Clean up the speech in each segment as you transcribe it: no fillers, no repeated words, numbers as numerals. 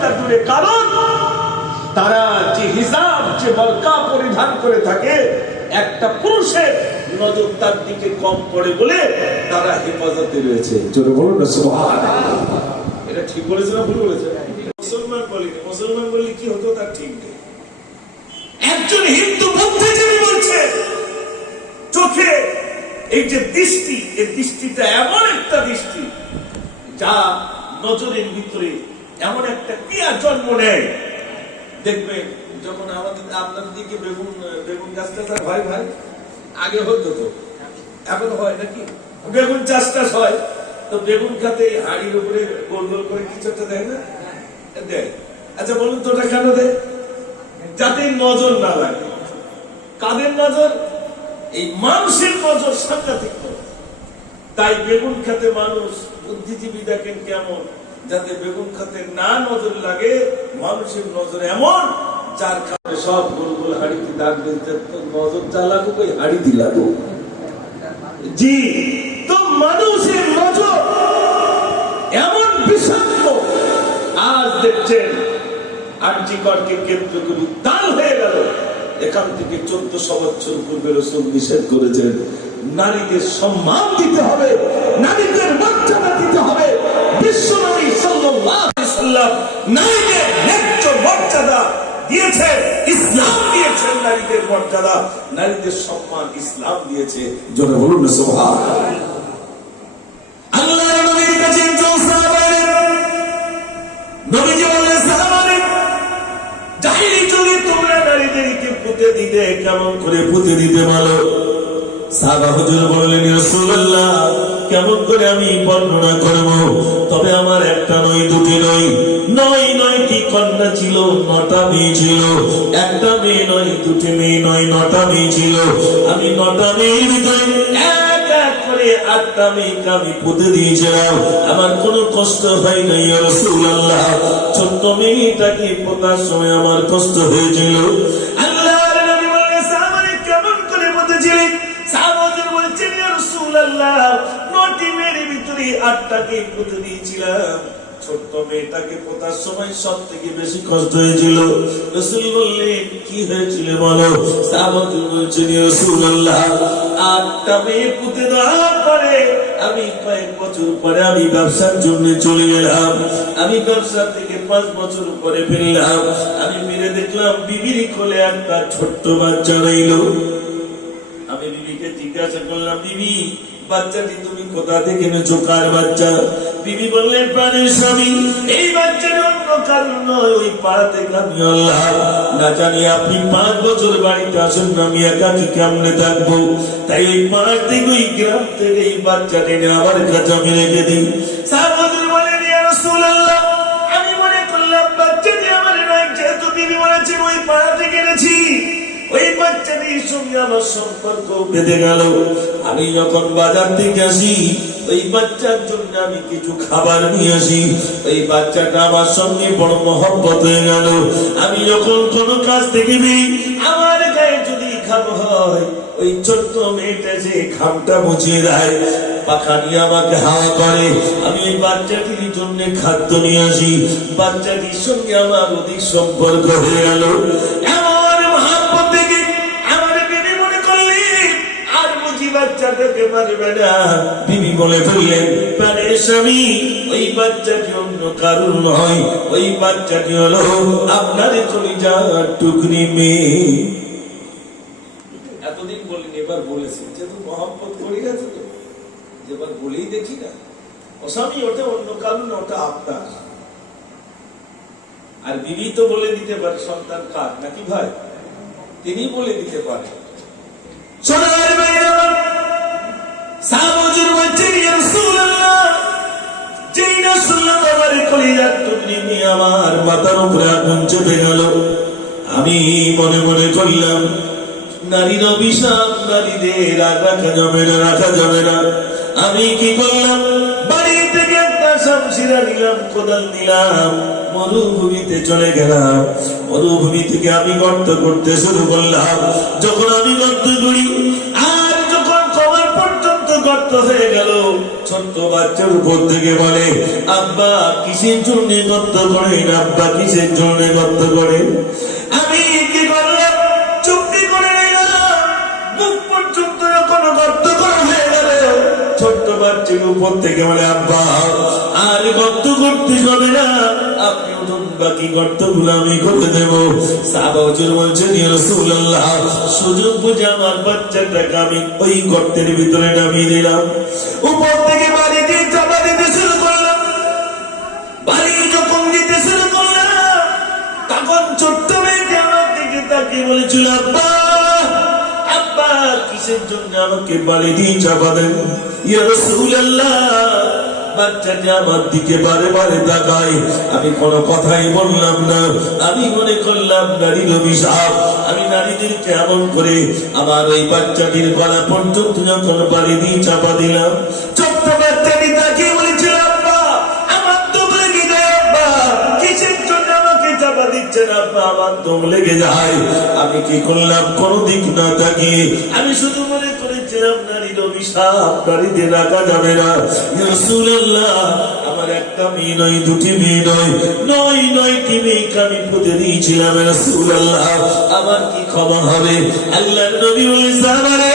অনেকটা দূরে, কারণ তারা যে হিজাব, যে বরকা পরিধান করে থাকে, একটা পুরুষের নজর তার দিকে কম পড়ে বলে তারা হেফাজতে রয়েছে। জোরে বলুন না সুবহানাল্লাহ। এটা ঠিক বলেছে না ভুল বলেছে? মুসলমান বলি, মুসলমান বললে কি হতো তার ঠিক নেই। একজন হিন্দু বুদ্ধিজীবী বলছে চোখে এই যে দৃষ্টি, এই দৃষ্টিটা এমন একটা দৃষ্টি যা নজরের ভিতরে এমন একটা ক্রিয়া জন্ম নেয়। দেখবেন যখন আমাদের আপনার দিকে বেগুন গাছটা হয়, ভাই আগে হতো তো, এখন হয় নাকি? বেগুন চাষটা হয় তো বেগুন খাতে হাড়ির উপরে গোল গোল করে কিছু একটা দেয় না? দেয়। আচ্ছা বলুন তো ওটা কেন দেয়? যাতে নজর না লাগে। কাদের নজর? এই মানুষের নজর সাংঘাতিক। তাই বেগুন খাতে মানুষ, বুদ্ধিজীবী দেখেন কেমন, যাতে বেগুন খাতে না নজর লাগে, মানুষের নজর এমন যার কারণে সব গোল গোল হাড়িতে দাগ দিতে নজর যা লাগুক ওই হাড়িতে লাগুক। জি, তো মানুষের নজর এমন বিষাক্ত। আজ দেখছেন আরজিকরকে কেন্দ্র করে উত্তাল হয়ে গেল। এখান থেকে 1400 বছর পূর্বে রাসূল নিষেধ করেছেন নারীদের সম্মান দিতে হবে, নারীদের মর্যাদা দিতে হবে। বিশ্বনবী সাল্লাল্লাহু আলাইহি ওয়াসাল্লাম নারীদের ন্যায্য মর্যাদা দিয়েছেন, ইসলাম দিয়েছেন নারীদের মর্যাদা, নারীদের সম্মান ইসলাম দিয়েছে। জোরে বলুন না সুবহানাল্লাহ। আল্লাহর নবীর কাছে নবীজি বললেন, সাহাবারে জাহিলি যুগে তোমরা নারীদেরকে পুঁতে দিতে, কেমন করে পুঁতে দিতে বলো? সাহাবা হুজুর বললেন, ইয়া রাসূলুল্লাহ কেমন করে আমি বর্ণনা করব? তবে আমার একটা নয়, দুটি নয়, 9টি কন্যা ছিল, 9টা মেয়ে ছিল। একটা মেয়ে নয়, দুটি মেয়ে নয়, 9টা মেয়ে ছিল। আমি 9টা মেয়ের ভিতরে এক এক করে 8টা মেয়েকে আমি পুঁতে দিয়েছিলাম। আমার কোনো কষ্ট হয় নাই ইয়া রাসূলুল্লাহ। ছোট্ট মেয়েটাকে পোঁতার সময় আমার কষ্ট হয়েছিল। আল্লাহর নবী বললেন, সাহাবারে কেমন করে পুঁতেছিলেন? সাহাবাদের বলছেন, ইয়া রাসূলুল্লাহ 9টি মেয়ের ভিতরে 8টাকে পুঁতে দিয়েছিলাম। ছোট্ট মেয়েটাকে পোঁতার সময় সব থেকে বেশি কষ্ট হয়েছিল। রাসূল বললেন, কি হয়েছিল বলো? সাহাবাদের বলছেন, ইয়া রাসূলুল্লাহ 8টা মেয়ে পুঁতে দেওয়ার পরে আমি কয়েক বছর পরে আমি ব্যবসার জন্য চলে গেলাম। আমি ব্যবসা থেকে 5 বছর পরে ফিরলাম। আমি ফিরে দেখলাম বিবির কোলে একটা ছোট্ট বাচ্চা রইল। আমি বিবিকে জিজ্ঞাসা করলাম, বিবি বাচ্চাটি তুমি কোথা থেকে এনেছো, কার বাচ্চা? বিবি বললেন, প্রাণের স্বামী এই বাচ্চাটি অন্য কারণ নয়, ওই পাড়া থেকে আমি আল্লাহ না জানি আপনি 5 বছর বাড়িতে আসেন না, আমি একাকি কেমনে থাকবো, তাই ওই পাড়া থেকে ওই গ্রাম থেকে এই বাচ্চাটি এনে আমার কাছে আমি রেখে দিই। সাহাবাদের বলেন, ইয়া রাসূলুল্লাহ আমি মনে করলাম বাচ্চাটি আমার নয়, যেহেতু বিবি বলেছেন ওই পাড়া থেকে এনেছি, ওই বাচ্চাটির সঙ্গে আমার সম্পর্ক বেঁধে গেল। আমি যখন বাজার থেকে আসি, ওই বাচ্চার জন্য আমি কিছু খাবার নিয়ে আসি। ওই বাচ্চাটা আমার সঙ্গে বড় মহব্বত হয়ে গেল। আমি যখন কোনো কাজ থেকে বেরি, আমার গায়ে যদি খাম হয়, ওই ছোট্ট মেয়েটা যে খামটা মুছিয়ে দেয়, পাখা নিয়ে আমাকে হাওয়া করে। আমি ওই বাচ্চাটির জন্য খাদ্য নিয়ে আসি। বাচ্চাটির সঙ্গে আমার অধিক সম্পর্ক হয়ে গেল। বাচ্চাটাকে মারবে না। বিবি বলে ফেললেন, প্রাণের স্বামী ওই বাচ্চাটি অন্য কারণ নয়, ওই বাচ্চাটি হলো আপনার কলিজার টুকরি মেয়ে। এতদিন বলিনি, এবার বলেছি, যেহেতু মহব্বত করে গেছে তো এবার বলেই দেখি না। ও স্বামী ওটা অন্য কারণ, ওটা আপনার। আর বিবি তো বলে দিতে পারে সন্তান কার, নাকি ভাই? তিনি বলে দিতে পারে। সোনার ভাইরা সাহাবাদের বলছেন, ইয়া রাসূলুল্লাহ যেই না শুনলাম আমার কলিজার টুকরি মেয়ে আমার মাথার উপরে আগুন চেপে গেল। আমি মনে মনে করলাম, নারীর অভিশাপ, নারীদের রাখা যাবে না, রাখা যাবে না। আমি কি করলাম, বাড়ি থেকে একটা শামশিরা নিলাম, কোদাল নিলাম, মরুভূমিতে চলে গেলাম। মরুভূমি থেকে আমি গর্ত করতে শুরু করলাম। যখন আমি গর্ত করি, আর যখন কবর পর্যন্ত গর্ত হয়ে গেল, ছোট ছোট্ট বাচ্চার উপর থেকে বলে, আব্বা কিসের জন্য গর্ত করেন, আব্বা কিসের জন্য গর্ত করেন? আমি কি করলাম? চুপটি করে নিলাম। মুখ পর্যন্ত যখন গর্ত করা হয়ে গেল, ছোট্ট বাচ্চার উপর থেকে বলে, আব্বা আর গর্ত করতে হবে না, আপনি উঠুন, বাকি গর্তগুলো আমি করে দেব। সাহাবা হুজুর বলছেন, ইয়া রাসূলুল্লাহ, সুযোগ বুঝে আমার বাচ্চাটাকে আমি ওই গর্তের ভিতরে নামিয়ে দিলাম। উপর থেকে বাড়ি দিয়ে চাপা দিতে শুরু করলাম। বাড়ি যখন দিতে শুরু করলাম, তখন ছোট্ট মেয়েটি আমার দিকে তাকিয়ে বলেছিল, আব্বা আব্বা কিসের জন্য আমাকে বাড়ি দিয়ে চাপা দেন? ইয়া রাসূলুল্লাহ, বাচ্চাটি আমার দিকে বারে বারে তাকায়, আমি কোনো কথাই বললাম না। আমি মনে করলাম নারীর অভিশাপ। আমি নারীদেরকে এমন করে আমার ওই বাচ্চাটির গলা পর্যন্ত যখন বাড়ি দিয়ে চাপা দিলাম, ছোট্ট বাচ্চাটি তাকিয়ে বলেছিল, আব্বা আমার দম লেগে যায়, আব্বা কিসের জন্য আমাকে চাপা দিচ্ছেন আব্বা, আমার দম লেগে যায়। আমি কি করলাম? কোনো দিক না তাকিয়ে আমি শুধু মনে করেছিলাম নারীর অভিশাপ, নারীদের রাখা যাবে না। ইয়া রাসূলুল্লাহ, আমার একটা মেয়ে নয়, দুটি মেয়ে নয়, নয়টি মেয়েকে আমি পুঁতে দিয়েছিলাম। ইয়া রাসূলুল্লাহ, আমার কি ক্ষমা হবে? আল্লাহর নবী বলেছেন, আমারে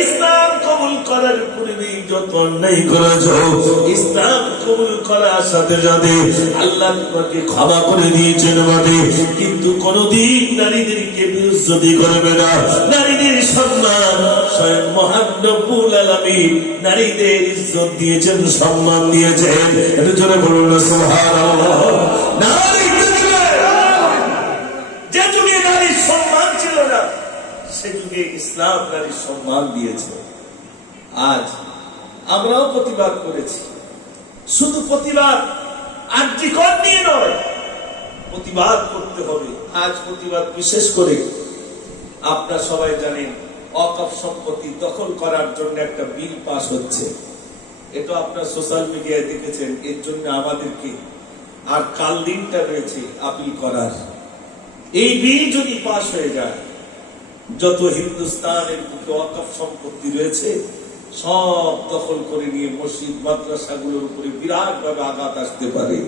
ইসলাম কবুল করার পূর্বে যত অন্যায় করেছ, ইসলাম কবুল করার সাথে সাথে আল্লাহ তোমাকে ক্ষমা করে দিয়েছেন বটে, কিন্তু কোনদিন নারীদেরকে বেইজ্জতি করবে না। নারীদের সম্মান স্বয়ং মহান রব্বুল আলামিন নারীদের ইজ্জত দিয়েছেন, সম্মান দিয়েছেন। একটু জোরে বলুন না সুবহানাল্লাহ। নারী যে যুগে নারীর সম্মান ছিল না, সে যুগে ইসলাম নারীর সম্মান দিয়েছে। আজ আমরাও প্রতিবাদ করেছি। শুধু প্রতিবাদ আর্যিকর নিয়ে নয়, প্রতিবাদ করতে হবে। আজ প্রতিবাদ বিশেষ করে আপনারা সবাই জানেন, ওয়াকফ সম্পত্তি দখল করার জন্য একটা বিল পাস হচ্ছে। এটা আপনারা সোশ্যাল মিডিয়ায় দেখেছেন। এর জন্য আমাদেরকে আর কাল দিনটা রয়েছে আপিল করার। এই বিল যদি পাস হয়ে যায়, যত হিন্দুস্তানের বুকে ওয়াকফ সম্পত্তি রয়েছে সব দখল করে নিয়ে মসজিদ মাদ্রাসাগুলোর উপরে বিরাট ভাবে আঘাত আসতে পারে।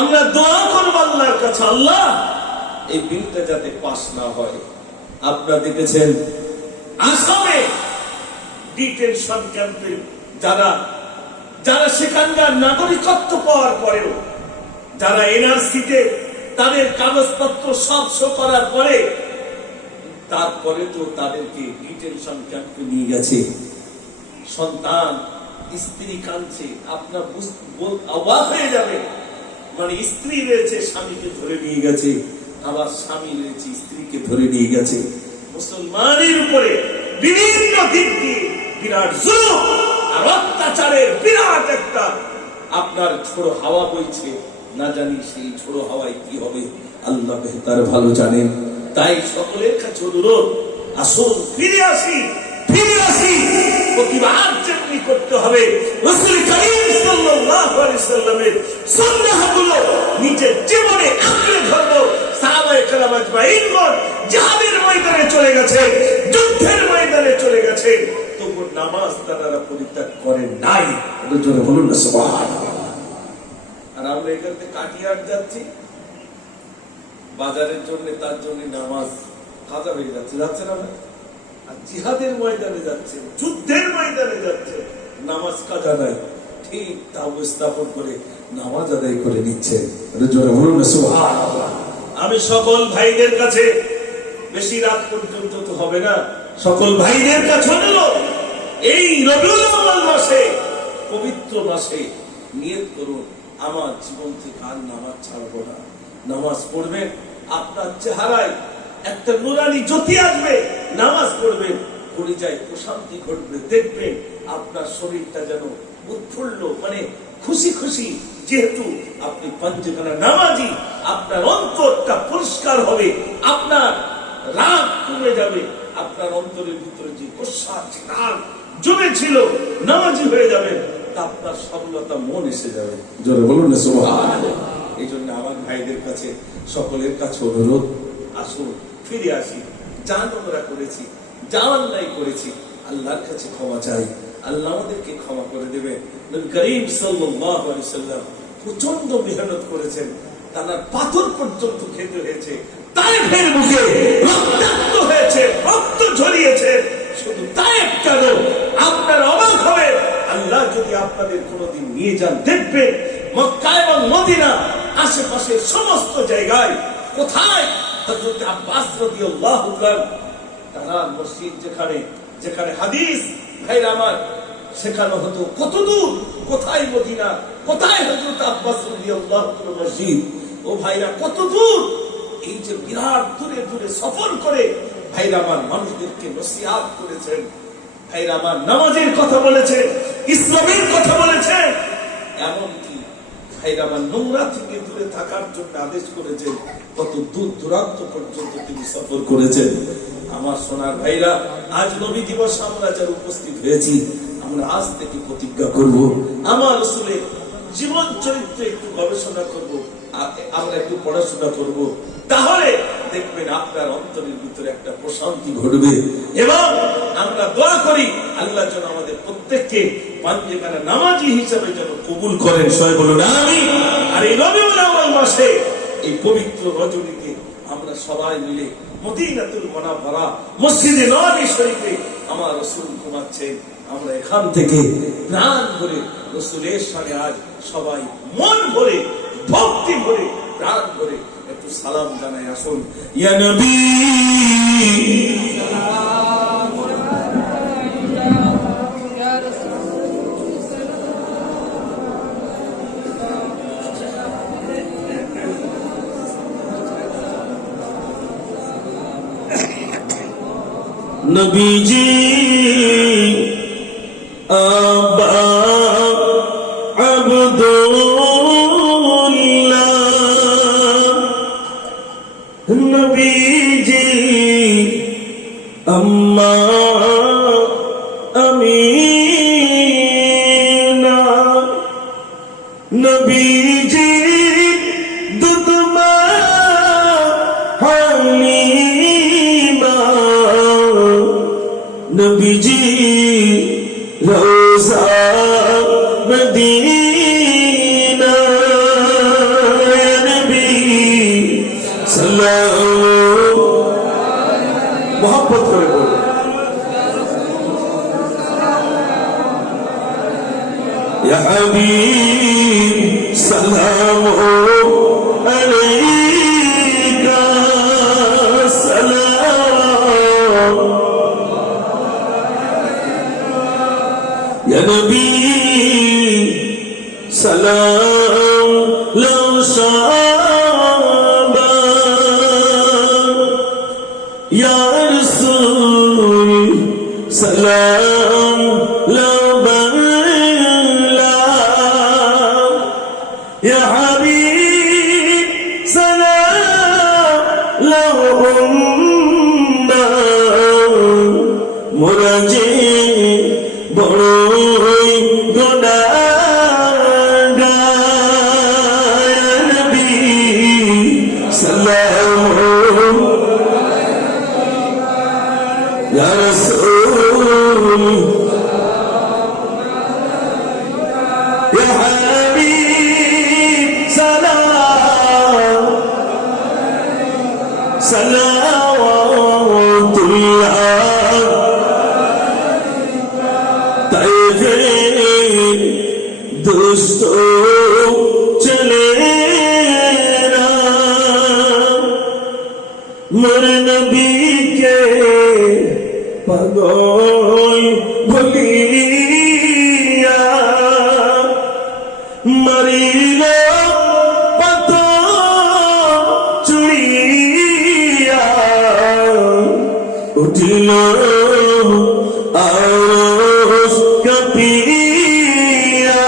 আমরা দোয়া করব আল্লাহর কাছে, আল্লাহ এই বিলটা যাতে পাস না হয়। আপনারা দেখেছেন আসামে ডিটেনশন ক্যাম্পে যারা সেখানকার নাগরিকত্ব পাওয়ার পরেও, যারা এনআরসিতে তাদের কাগজপত্র সব শো করার পরে, তারপরে তো তাদেরকে ডিটেনশন ক্যাম্পে নিয়ে গেছে। সন্তান, স্ত্রী কাঁদছে, আপনার অবাক হয়ে যাবে। মানে স্ত্রী রয়েছে, স্বামীকে ধরে নিয়ে গেছে, আবার স্বামী রয়েছে, স্ত্রীকে ধরে নিয়ে গেছে। মুসলমানের উপরে বিভিন্ন দিক দিয়ে বিরাট জুলুম আর অত্যাচারের বিরাট একটা আপনার ঝোড়ো হাওয়া বইছে। না জানি সেই ঝোড়ো হাওয়ায় কি হবে, আল্লাহ বেহতার ভালো জানেন। তাই সকলের কাছে অনুরোধ, আসুন ফিরে আসি, প্রতিবাদ যেমনি করতে হবে রাসূল কারীম সাল্লাল্লাহু আলাইহি সাল্লামের সুন্নাহগুলো নিজের জীবনে আঁকড়ে ধরবো। সাহাবায়ে কেরাম আজমাইনগণ জিহাদের ময়দানে চলে গেছে, যুদ্ধের ময়দানে চলে গেছে, তবু নামাজ তারা পরিত্যাগ করেন নাই। এটা জোরে বলুন না সুবহানাল্লাহ। আর আমরা এখান থেকে কাটিয়ার যাচ্ছি বাজারের জন্য, তার জন্য নামাজ কাজা হয়ে যাচ্ছে না? আর জিহাদের ময়দানে যাচ্ছে, যুদ্ধের ময়দানে যাচ্ছে, নামাজ কাজা নাই, ঠিক তা উপস্থাপন করে নামাজ আদায় করে নিচ্ছে। জোরে বলুন না সুবহানাল্লাহ। আমি সকল ভাইদের কাছে, বেশি রাত পর্যন্ত তো হবে না, সকল ভাইদের কাছে অনুরোধ, এই রবিউল আউয়াল মাসে, পবিত্র মাসে নিয়ত করুন, আমার জীবন থেকে আর নামাজ ছাড়বো না। নামাজ পড়বেন, আপনার চেহারায় একটা নুরানি জ্যোতি আসবে। নামাজ পড়বেন, কলিজায় প্রশান্তি ঘটবে, দেখবেন আপনার শরীরটা যেন উৎফুল্ল, মানে খুশি খুশি। যেহেতু আপনি পাঞ্চখানা নামাজি, আপনার অন্তরটা পরিষ্কার হবে, আপনার রাগ কমে যাবে, আপনার অন্তরের ভিতরে যে গোসা রাগ জমে ছিল, নামাজি হয়ে যাবে, তা আপনার সরলতা মন এসে যাবে। জোরে বলুন না সুবহানাল্লাহ। এই জন্য আমার ভাইদের কাছে, সকলের কাছে অনুরোধ, আসুন ফিরে আসি। যা আমরা করেছি, যা অন্যায় করেছি, আল্লাহর কাছে ক্ষমা চাই। আল্লাহ আমাদেরকে ক্ষমা করে দেবে। নবী করিম সাল্লাল্লাহু আলাইহি ওয়াসাল্লাম প্রচন্ড মেহনত করেছেন, তার পাথর পর্যন্ত খেতে হয়েছে, তায়েফের মুখে রক্তাক্ত হয়েছে, রক্ত ঝরিয়েছে। শুধু তায়েফ কেন, আপনার অবাক হবে, আল্লাহ যদি আপনাদের কোনোদিন নিয়ে যান, দেখবেন মক্কা এবং মদিনা আশেপাশের সমস্ত জায়গায় কোথায় হযরত আব্বাস রাদিয়াল্লাহু তাআলা তারা মসজিদ যেখানে যেখানে হাদিস ভাইরা আমার শেখানো হতো, কত দূর, কোথায় মদিনা, কোথায় হযরত আব্বাস রাদিয়াল্লাহু তাআলা মসজিদ, ও ভাইরা কত দূর। এই যে বিরাট দূরে দূরে সফর করে ভাইরা আমার মানুষদেরকে নসিহত করেছেন, ভাইরা আমার নামাজের কথা বলেছেন, ইসলামের কথা বলেছেন, এমনকি ভাইরা আমার নোংরা থেকে দূরে থাকার জন্য আদেশ করেছেন। কত দূর দূরান্ত পর্যন্ত তিনি সফর করেছেন। আমার সোনার ভাইরা, আজ নবী দিবস আমরা যারা উপস্থিত হয়েছি, আমরা আজ থেকে প্রতিজ্ঞা করব, আমার রাসূলের জীবন চরিত্রে একটু গবেষণা করব, আমরা একটু পড়াশোনা করব, তাহলে দেখবেন আপনার অন্তরের ভিতরে একটা প্রশান্তি ঘটবে। এবং আমরা দোয়া করি আল্লাহ যেন আমাদের প্রত্যেককে পাঁচখানা নামাজি হিসেবে যেন কবুল করেন, সবাই বলুন আমিন। আর এই রবিউল আউয়াল মাসে, এই পবিত্র রজনীতে আমরা সবাই মিলে মদিনাতুল মুনাওয়ারা মসজিদে নববী শরীফে আমার রাসূল ঘুমাচ্ছেন, আমরা এখান থেকে প্রাণ ভরে রাসূলের সামনে আজ সবাই মন ভরে, ভক্তি ভরে, প্রাণ ভরে একটু সালাম জানাই আসুন। ইয়া নবী নবীজি আবা আব্দুল্লাহ, নবীজি আম্মা আমিনা, নবীজি দুধমা হালিমা, নবীজি রওজা মদিনা, নবী সাল্লাল্লাহু মোহাম্মত করে বলো, ইয়া হাবিব সালামু আলাইকা সালাম, ইয়া নবী সালাম লাউ সাবা, ইয়া রাসূল সালাম লাউ বালা, ইয়া হাবিব সালাম লাউ উম্মা, মোরা যে বড়ই গুনাহগার, নবী সাল্লাল্লাহু ইয়া রাসূল ইয়া হাবিব সালাম সালাওয়াতুল্লাহ, তাইফের দুষ্ট চলে না, মোর নবীকে পাগল ভুলিয়া মরিল পাথর চুড়িয়া, উঠিল আরশ কাঁপিয়া,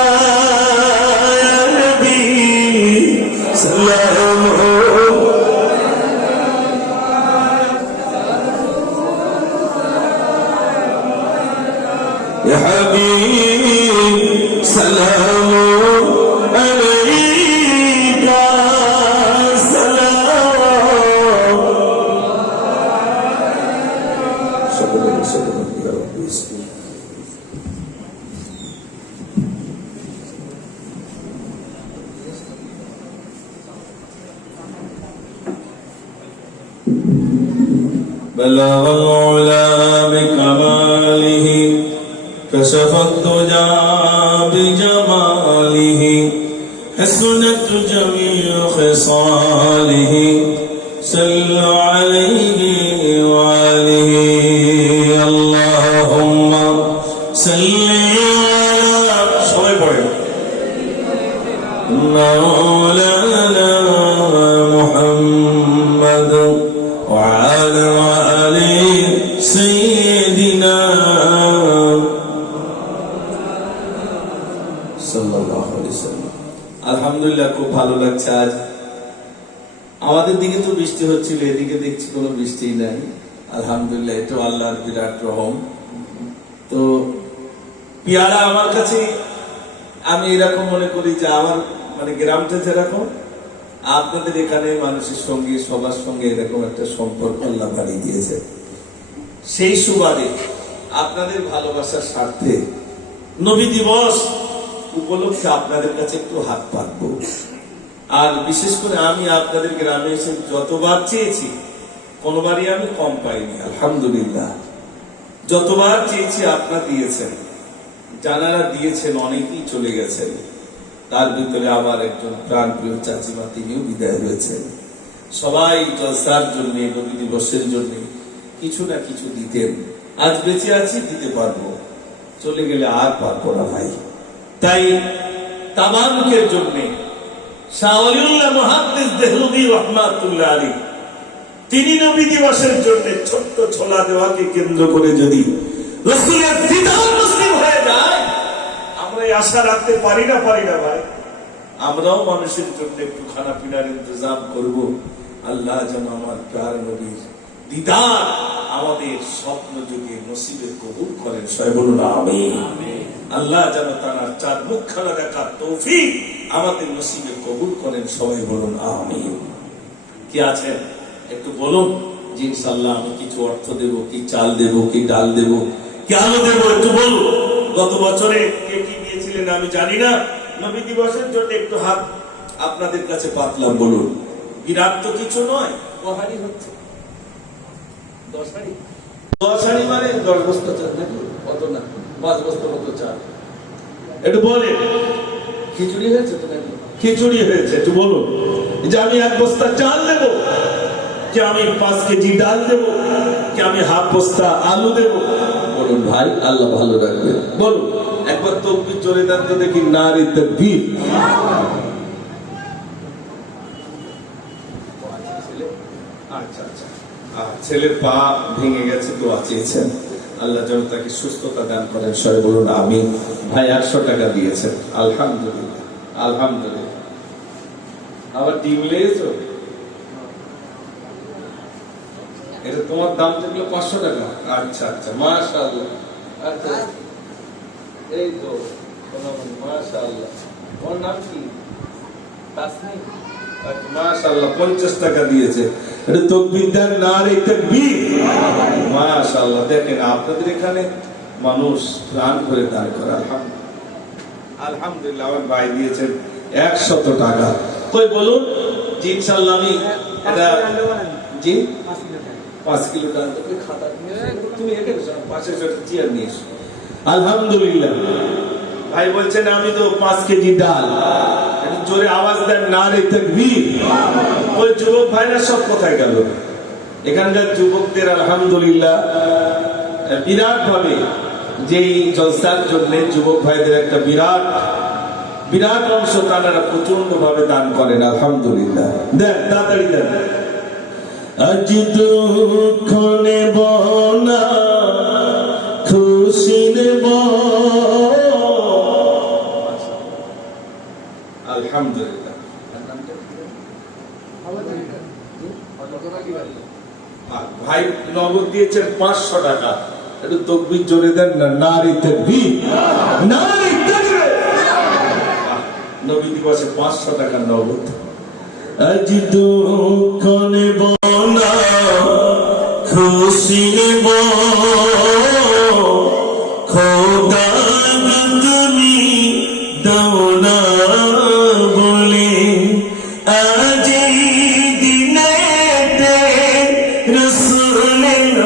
নবী সাল্লাল্লাহু ইয়া হাবিব সালামু আলাইকা সালাম, সকলে সকলে ইয়া রাব্বি بلغ العلا بكماله كشف الدجى بجماله حسنت جميع خصاله صلوا عليه وآله اللهم صل على সবাই পড়ে مولانا محمد وعلى آل سيدنا সাল্লাল্লাহু আলাইহি ওয়াসাল্লাম। আলহামদুলিল্লাহ, খুব ভালো লাগছে। আজ আমাদের দিকে তো বৃষ্টি হচ্ছিল, এদিকে দেখছি কোনো বৃষ্টি নাই। আলহামদুলিল্লাহ, এটা আল্লাহর বিরাট রহম। তো পিয়ারা আমার কাছে, আমি এরকম মনে করি যে আমার মানে গ্রামটা যেরকম, আপনাদের এখানে মানুষের সঙ্গে সবার সঙ্গে এরকম একটা সম্পর্ক আল্লাহ বাড়িয়ে দিয়েছে। সেই সুবাদে আপনাদের ভালোবাসার স্বার্থে নবী দিবস উপলক্ষে আপনাদের কাছে একটু হাত পাতবো। আর বিশেষ করে আমি আপনাদের গ্রামে এসে যতবার চেয়েছি, কোনোবারই আমি কম পাইনি। আলহামদুলিল্লাহ, যতবার চেয়েছি আপনারা দিয়েছেন। যারা দিয়েছেন অনেকেই চলে গেছেন, তার ভিতরে আবার একজন প্রাণপ্রিয় চাচিমা, তিনিও বিদায় হয়েছেন। সবাই জলসার জন্য, নবী দিবসের জন্য কিছু না কিছু দিতেন। আজ বেঁচে আছি, দিতে পারবো, চলে গেলে আর পারবো না ভাই। তাই তাবারুকের জন্য শাহ ওলিউল্লাহ মুহাদ্দিস দেহলভী রাহমাতুল্লাহ আলাইহি, তিনি নবী দিবসের জন্য ছোট্ট ছোলা দেওয়াকে কেন্দ্র করে যদি রাসূলের দিদার নসিব হয়ে যায়, আমরা এই আশা রাখতে পারি না ভাই। আমরাও মানুষের জন্য একটু খানা পিনার ইন্তজাম করব। আল্লাহ যেন আমার প্যার নবীর দিদার আমাদের স্বপ্ন যুগে নসিবে কবুল করেন, সবাই বলুন আমিন। আল্লাহ যেন তার চার মুখখানা দেখার তৌফিক আমাদের নসিবে কবুল করেন, সবাই বলুন আমিন। কি আছেন একটু বলুন যে ইনশাআল্লাহ আমি কিছু অর্থ দেব, কি চাল দেব, কি ডাল দেব, কি আলো দেব, একটু বলুন। গত বছরে কে কি দিয়েছিলেন আমি জানি না, নবী দিবসের জন্য একটু হাত আপনাদের কাছে পাতলাম, বলুন। বিরাট তো কিছু নয়, কহারি হচ্ছে 10 হাড়ি মানে 10 বস্তা চাল নাকি, কত না 5 বস্তা মতো চাল। একটু বলেন, খিচুড়ি হয়েছে তো নাকি? খিচুড়ি হয়েছে, একটু বলুন যে আমি 1 বস্তা চাল দেব, কি আমি 5 কেজি ডাল দেব, কি আমি হাফ বস্তা আলু দেব? বলুন ভাই, আল্লাহ ভালো রাখবে। বলুন একবার তাকবীর জোরে দেন তো দেখি, নারে তাকবীর। আচ্ছা আচ্ছা, ছেলের পা ভেঙে গেছে, দোয়া চেয়েছেন, আল্লাহ যেন তাকে সুস্থতা দান করেন, সবাই বলুন আমিন। ভাই 100 টাকা দিয়েছেন, আলহামদুলিল্লাহ আলহামদুলিল্লাহ। আবার ডিম লেগেছো, এটা তোমার দাম থাকলো 500 টাকা। আচ্ছা আচ্ছা, মাশাআল্লাহ। আচ্ছা এই তো মাশাআল্লাহ। ওর নাম কি? তাসনিম। আচ্ছা মাশাআল্লাহ, 50 টাকা দিয়েছে। এটা তাকবীর দেন, নারে তাকবীর। মাশাআল্লাহ, দেখেন আপনাদের এখানে মানুষ প্রাণ করে দান করে। আলহামদুলিল্লাহ, আমার ভাই দিয়েছেন 100 টাকা। কই বলুন জি, ইনশাআল্লাহ আমি এটা জি 5 কিলো ডাল তোকে খাতা তুমি এখানে পাশে চেয়ার নিয়ে এসো। আলহামদুলিল্লাহ, ভাই বলছেন আমি তো 5 কেজি ডাল। একটু জোরে আওয়াজ দেন, নারে তাকবীর। ওই যুবক ভাইরা সব কোথায় গেল? এখানকার যুবকদের আলহামদুলিল্লাহ বিরাট ভাবে যেই জলসার জন্য যুবক ভাইদের একটা বিরাট অংশ তারা প্রচন্ড ভাবে দান করেন। আলহামদুলিল্লাহ, দেন তাড়াতাড়ি দেন। আজ দুঃখ নেব না, খুশি নেব। আলহামদুলিল্লাহ, ভাই নগদ দিয়েছেন 500 টাকা। একটু তাকবীর জোরে দেন না, নারে তাকবীর, নারে তাকবীর। নবী দিবসে 500 টাকা নগদ। আজ দুঃখ নেব না, খুশি নেব, খোদা তুমি দাও না বলে, আজ এই দিনেতে রাসূলের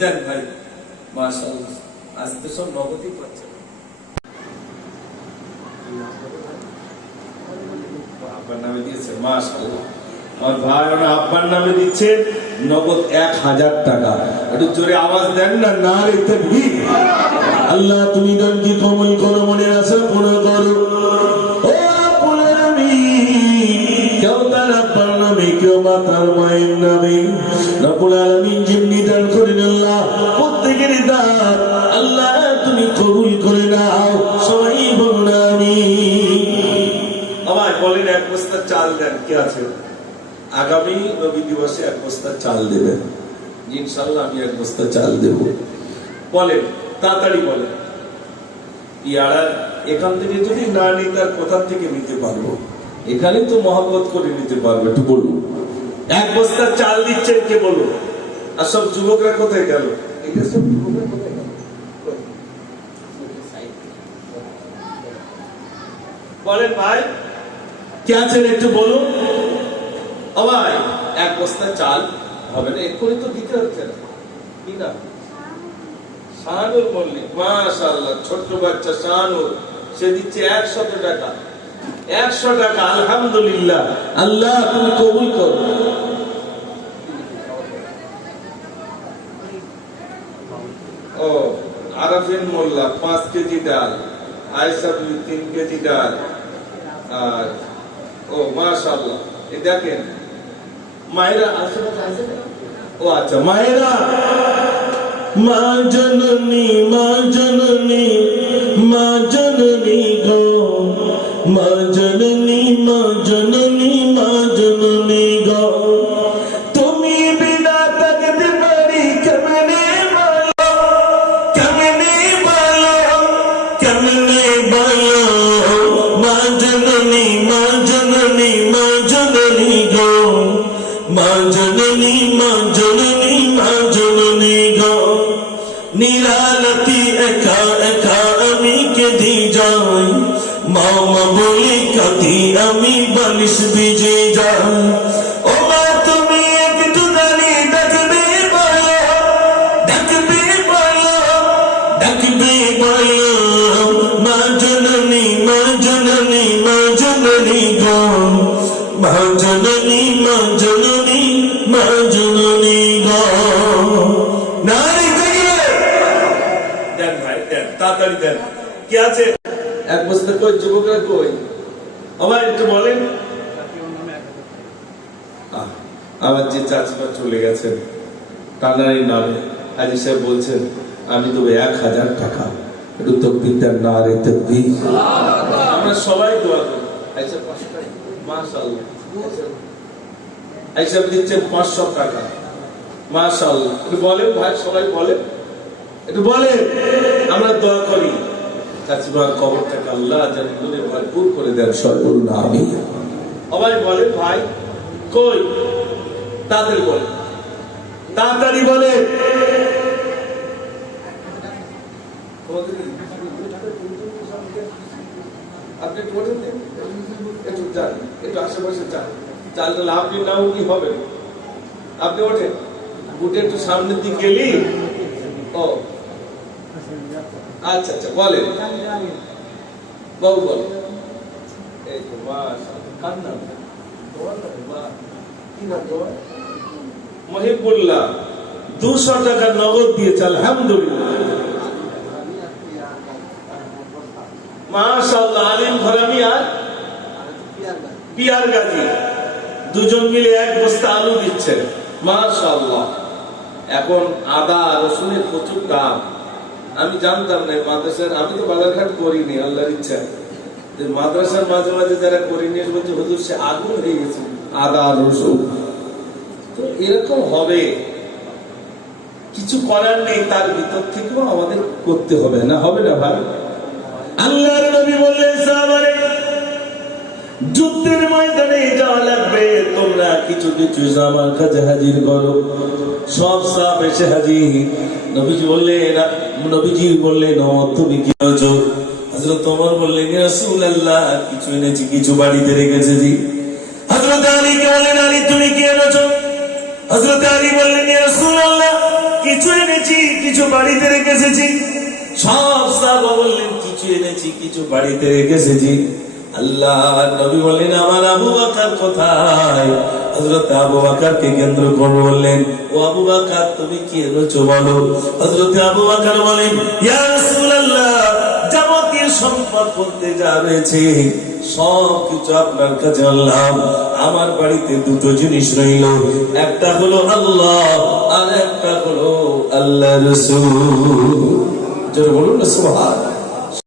দেন ভাই, মাশাআল্লাহ, আজ তো সব নগদই পাচ্ছেন। আব্বার নামে দিয়েছে, মাশাআল্লাহ। আমার ভাই ওরা আব্বার নামে দিচ্ছে নগদ 1000 টাকা। একটু জোরে আওয়াজ দেন না, নারে তাকবীর। আল্লাহ তুমি দান কি কবুল করো, মনের আশা পূর্ণ করো। ও রব্বুল আলামিন, কেউ তার আব্বার নামে, কেউ মাতার মায়ের নামে রব্বুল আলামিন যেমনি দান করেন আল্লাহ প্রত্যেকের দান আল্লাহ তুমি কবুল করে নাও। সবাই বলুন আমিন। আমায় বলেন এক বস্তা চাল দেন, কে আছে? আগামী নবী দিবসে এক বস্তা চাল দেবেন ইনশাআল্লাহ। আমি এক বস্তা চাল দেব, বলেন তাড়াতাড়ি বলেন। ইয়ারা এখান থেকে যদি না নিই তার কোথা থেকে নিতে পারবো? এখানে তো মহব্বত করে নিতে পারবো। একটু বলুন, এক বস্তা চাল দিচ্ছেন কে বলুন? আর সব যুবকরা কোথায় গেল? সব যুবকরা কোথায় গেল? বলেন ভাই, কে আছেন একটু বলুন। ও ভাই, এক বস্তা চাল হবে না, এক্ষুনি তো দিতে হচ্ছে না। কি না? শাহানুর মল্লিক, মাশাআল্লাহ, ছোট্ট বাচ্চা শাহানুর, সে দিচ্ছে 100 টাকা। 100 টাকা, আলহামদুলিল্লাহ। আল্লাহ তুমি কবুল করো। ও আরাফিন মোল্লা 5 কেজি ডাল, আয়েশা 3 কেজি ডাল। আর ও মাশাআল্লাহ, এই দেখেন মায়েরা আশেপাশে আছে। ও আচ্ছা, মায়েরা, মা জননী, মা জননী, মা জননী গো, মা জননী, মা জননী, মা জননী গো, তুমি বিনা থাকতে পারি কেমনে বলো, কেমনে বলো, কেমনে বলো, মা জননী, মা জননী, মা জননী গো, মা জননী, মা জননী, মা জননী গো, নিরালতি একা একা আমি কেঁদে যাই, মামা বলে কাঁদি আমি বালিশ ভিজে যাই। ও মা তুমি একটু দাঁড়িয়ে ডাকবে বলো, ডাকবে বলো, ডাকবে বলো, মা জননী, মা জননী, মা জননী গো, মা জননী, মা জননী, মা জননী গো। নারী দেন ভাই, দেন তাড়াতাড়ি দেন। কে আছে? এক বস্তা কই, যুবকরা কই? আবার একটু বলেন। আমার যে চাচিমা চলে গেছেন টানারি নামে, হাজি সাহেব বলছেন আমি দেবো 1000 টাকা। একটু তকবীর দেন, নারে তাকবীর। আমরা সবাই দোয়া করি। আচ্ছা 500 টাকা, মাশাআল্লাহ। আচ্ছা দিচ্ছেন 500 টাকা, মাশাআল্লাহ। একটু বলেন ভাই, সবাই বলেন, একটু বলেন। আমরা দোয়া করি চাচিমার কবরটাকে আল্লাহ যেন নূরে ভরপুর করে দেন। সবাই বলুন আমিন। সবাই বলেন ভাই, কই? তাড়াতাড়ি বলেন, তাড়াতাড়ি বলেন। আপনি একটু ওঠেন, একটু যান, একটু আশেপাশে যান। চালটা আপনি না উঠি হবে, আপনি ওঠেন, উঠে একটু সামনের দিকে গেলি। ও আচ্ছা আচ্ছা, বলেন বাবু, বলেন। এই তো কার নাম? মহিবুল্লাহ 200 টাকা নগদ দিয়েছে, আলহামদুলিল্লাহ, মাশাআল্লাহ। আলিম ঘরামি আর পিয়ার গাজী দুজন মিলে 1 বস্তা আলু দিচ্ছেন, মাশাআল্লাহ। এখন আদা রসুনের প্রচুর দাম। আমি জানতাম না মাদ্রাসার, আমি তো বাজারঘাট করিনি, আল্লাহর ইচ্ছা। মাদ্রাসার মাঝে মাঝে যারা করিনি বলছে হুজুর সে আগুন হয়ে গেছে আদা রসুন। তো এরকম হবে, কিছু করার নেই, তার ভিতর থেকেও আমাদের করতে হবে, না হবে না ভাই? আল্লাহর নবী বললেন সাহাবারে, যুদ্ধের ময়দানে যাওয়া লাগবে, তোমরা কিছু কিছু আমার কাছে হাজির করো। সব সাহাব এসে হাজির। নবীজি বললেন ও তুমি কি এনেছো? হযরত ওমর বললেন ইয়া রাসূলুল্লাহ কিছু এনেছি, কিছু বাড়িতে রেখেছি জি। হযরত আলীকে বললেন আলী তুমি কি এনেছো? হযরত আলী বললেন ইয়া রাসূলুল্লাহ কিছু এনেছি, বাড়িতে রেখে এসেছি। সব সাহাবা বললেন কিছু এনেছি, কিছু বাড়িতে রেখে এসেছি। আল্লাহ নবী বললেন আমার আবু বকর কোথায়? হযরত আবু বকরকে কেন্দ্র করে বললেন, ও আবু বকর তুমি কি এনেছো বলো। হযরত আবু বকর বলেন, ইয়া রাসূলুল্লাহ যাবতীয় সম্পদ বলতে যা রয়েছে সব কিছু আপনার কাছে আনলাম। আমার বাড়িতে দুটো জিনিস রইল, একটা হলো আল্লাহ আর একটা হলো আল্লাহর রাসূল। জোরে বলুন না সুবহান।